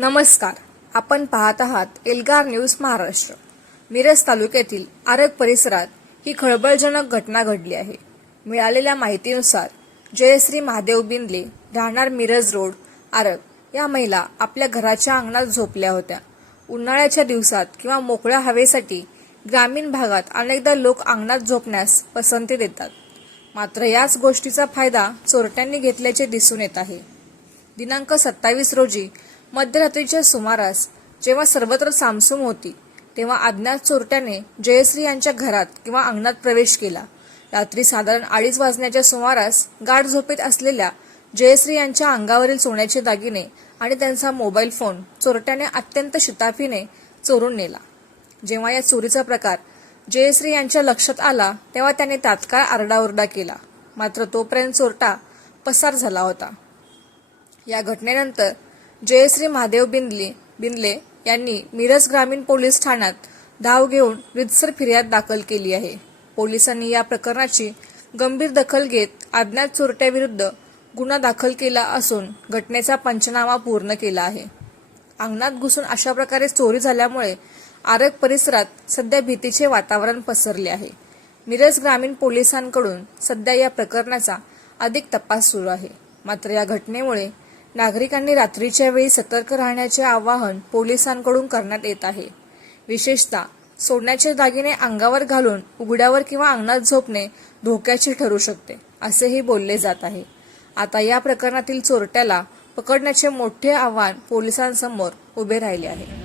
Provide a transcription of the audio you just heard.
नमस्कार. आपण पाहत आहात एल्गार न्यूज महाराष्ट्र. मिरज तालुक्यातील आरग परिसरात ही खळबळजनक घटना घडली आहे. मिळालेल्या माहितीनुसार जयश्री महादेव बिंदले राहणार मिरज रोड आरग या महिला आपल्या घराच्या अंगणात झोपल्या होत्या. उन्हाळ्याच्या दिवसात किंवा मोकळ्या हवेसाठी ग्रामीण भागात अनेकदा लोक अंगणात झोपण्यास पसंती देतात. मात्र याच गोष्टीचा फायदा चोरट्यांनी घेतल्याचे दिसून येत आहे. दिनांक 27 रोजी मध्यरात्रीच्या सुमारास जेव्हा सर्वत्र सामसूम होती तेव्हा अज्ञात चोरट्याने जयश्री यांच्या घरात किंवा अंगणात प्रवेश केला. रात्री साधारण 2:30 वाजण्याच्या सुमारास गाढ झोपेत असलेल्या जयश्री यांच्या अंगावरील सोन्याचे दागिने आणि त्यांचा मोबाईल फोन चोरट्याने अत्यंत शिताफीने चोरून नेला. जेव्हा या चोरीचा प्रकार जयश्री यांच्या लक्षात आला तेव्हा त्याने तात्काळ आरडाओरडा केला. मात्र तोपर्यंत चोरटा पसार झाला होता. या घटनेनंतर जयश्री महादेव बिंदले यांनी मिरज ग्रामीण पोलीस ठाण्यात धाव घेऊन रीतसर फिर्याद दाखल केली आहे. पोलिसांनी या प्रकरणाची गंभीर दखल घेत अज्ञात चोरट्याविरुद्ध गुन्हा दाखल केला असून घटनेचा पंचनामा पूर्ण केला आहे. अंगणात घुसून अशा प्रकारे चोरी झाल्यामुळे आरग परिसरात सध्या भीतीचे वातावरण पसरले आहे. मिरज ग्रामीण पोलिसांकडून सध्या या प्रकरणाचा अधिक तपास सुरू आहे. मात्र या घटनेमुळे नागरिकांनी रात्रीच्या वेळी सतर्क राहण्याचे आवाहन पोलिसांकडून करण्यात येत आहे. विशेषतः सोन्याचे दागिने अंगावर घालून उघड्यावर किंवा अंगणात झोपणे धोक्याचे ठरू शकते असेही बोलले जात आहे. आता या प्रकरणातील चोरट्याला पकडण्याचे मोठे आव्हान पोलिसांसमोर उभे राहिले आहे.